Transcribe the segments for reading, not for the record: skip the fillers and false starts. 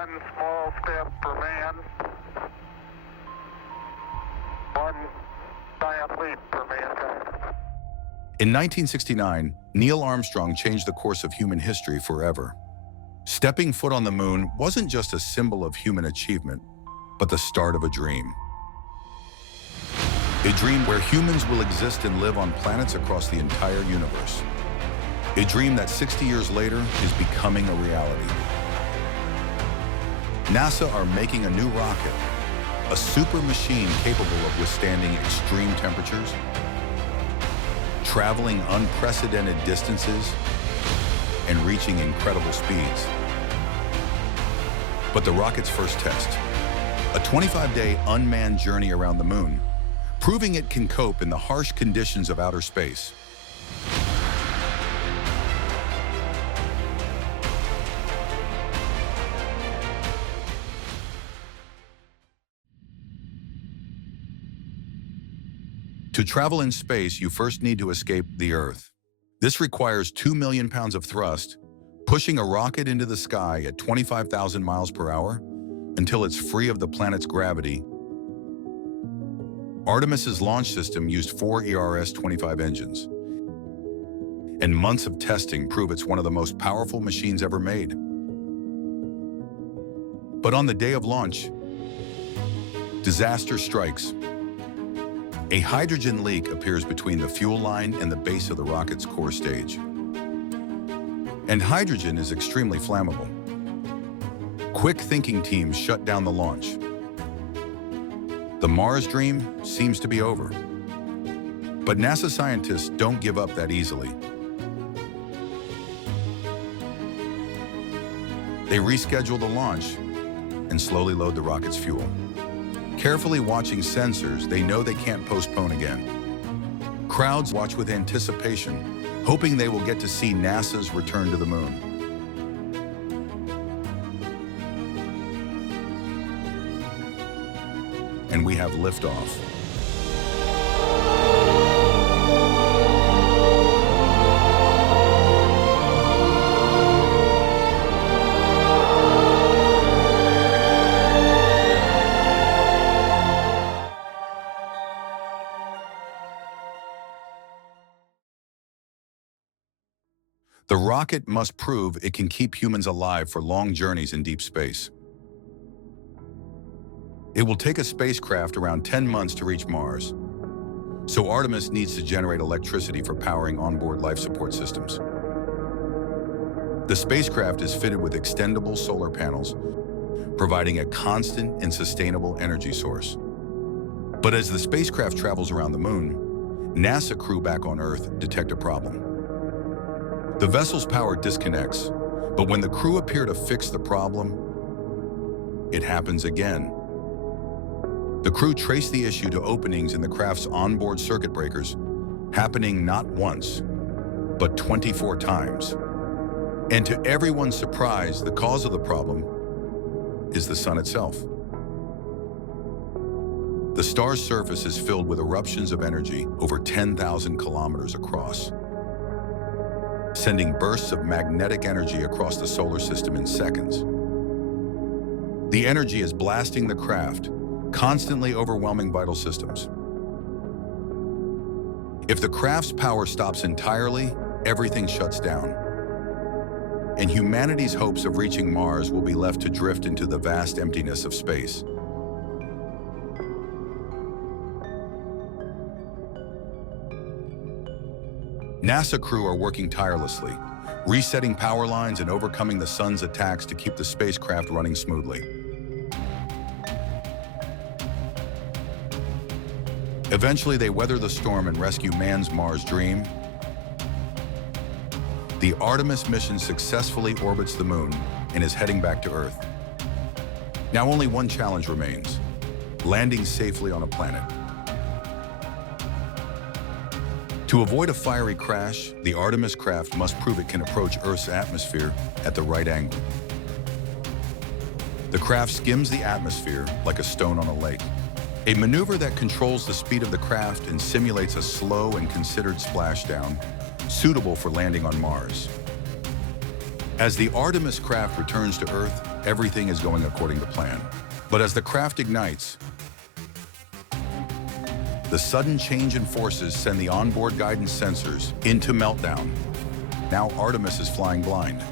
One small step for man, one giant leap for mankind. In 1969, Neil Armstrong changed the course of human history forever. Stepping foot on the moon wasn't just a symbol of human achievement, but the start of a dream. A dream where humans will exist and live on planets across the entire universe. A dream that 60 years later is becoming a reality. NASA are making a new rocket, a super machine capable of withstanding extreme temperatures, traveling unprecedented distances, and reaching incredible speeds. But the rocket's first test, a 25-day unmanned journey around the moon, proving it can cope in the harsh conditions of outer space. To travel in space, you first need to escape the Earth. This requires 2 million pounds of thrust, pushing a rocket into the sky at 25,000 miles per hour until it's free of the planet's gravity. Artemis's launch system used 4 ERS-25 engines, and months of testing prove it's one of the most powerful machines ever made. But on the day of launch, disaster strikes. A hydrogen leak appears between the fuel line and the base of the rocket's core stage. And hydrogen is extremely flammable. Quick-thinking teams shut down the launch. The Mars dream seems to be over. But NASA scientists don't give up that easily. They reschedule the launch and slowly load the rocket's fuel. Carefully watching sensors, they know they can't postpone again. Crowds watch with anticipation, hoping they will get to see NASA's return to the moon. And we have liftoff. The rocket must prove it can keep humans alive for long journeys in deep space. It will take a spacecraft around 10 months to reach Mars, so Artemis needs to generate electricity for powering onboard life support systems. The spacecraft is fitted with extendable solar panels, providing a constant and sustainable energy source. But as the spacecraft travels around the moon, NASA crew back on Earth detect a problem. The vessel's power disconnects, but when the crew appear to fix the problem, it happens again. The crew trace the issue to openings in the craft's onboard circuit breakers, happening not once, but 24 times. And to everyone's surprise, the cause of the problem is the sun itself. The star's surface is filled with eruptions of energy over 10,000 kilometers across, sending bursts of magnetic energy across the solar system in seconds. The energy is blasting the craft, constantly overwhelming vital systems. If the craft's power stops entirely, everything shuts down, and humanity's hopes of reaching Mars will be left to drift into the vast emptiness of space. NASA crew are working tirelessly, resetting power lines and overcoming the sun's attacks to keep the spacecraft running smoothly. Eventually, they weather the storm and rescue man's Mars dream. The Artemis mission successfully orbits the moon and is heading back to Earth. Now only one challenge remains: landing safely on a planet. To avoid a fiery crash, the Artemis craft must prove it can approach Earth's atmosphere at the right angle. The craft skims the atmosphere like a stone on a lake, a maneuver that controls the speed of the craft and simulates a slow and considered splashdown, suitable for landing on Mars. As the Artemis craft returns to Earth, everything is going according to plan. But as the craft ignites, the sudden change in forces send the onboard guidance sensors into meltdown. Now Artemis is flying blind.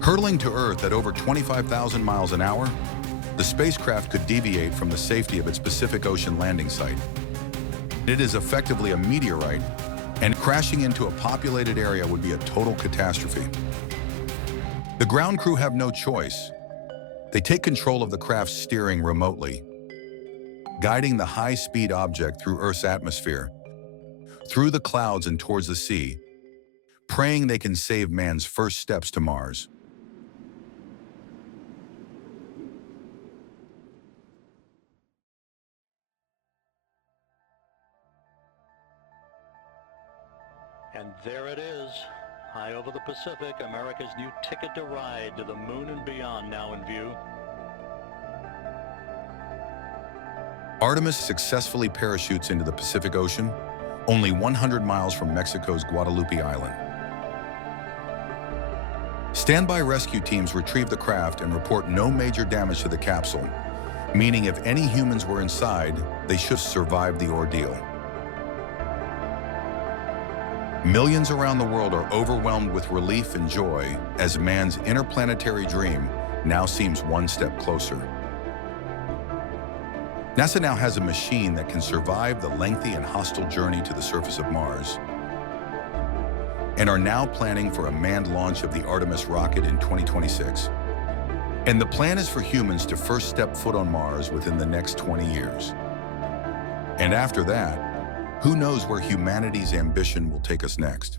Hurtling to Earth at over 25,000 miles an hour, the spacecraft could deviate from the safety of its Pacific Ocean landing site. It is effectively a meteorite, and crashing into a populated area would be a total catastrophe. The ground crew have no choice. They take control of the craft's steering remotely, guiding the high-speed object through Earth's atmosphere, through the clouds and towards the sea, praying they can save man's first steps to Mars. And there it is, high over the Pacific, America's new ticket to ride to the moon and beyond now in view. Artemis successfully parachutes into the Pacific Ocean, only 100 miles from Mexico's Guadalupe Island. Standby rescue teams retrieve the craft and report no major damage to the capsule, meaning if any humans were inside, they should survive the ordeal. Millions around the world are overwhelmed with relief and joy as man's interplanetary dream now seems one step closer. NASA now has a machine that can survive the lengthy and hostile journey to the surface of Mars, and are now planning for a manned launch of the Artemis rocket in 2026. And the plan is for humans to first step foot on Mars within the next 20 years. And after that, who knows where humanity's ambition will take us next?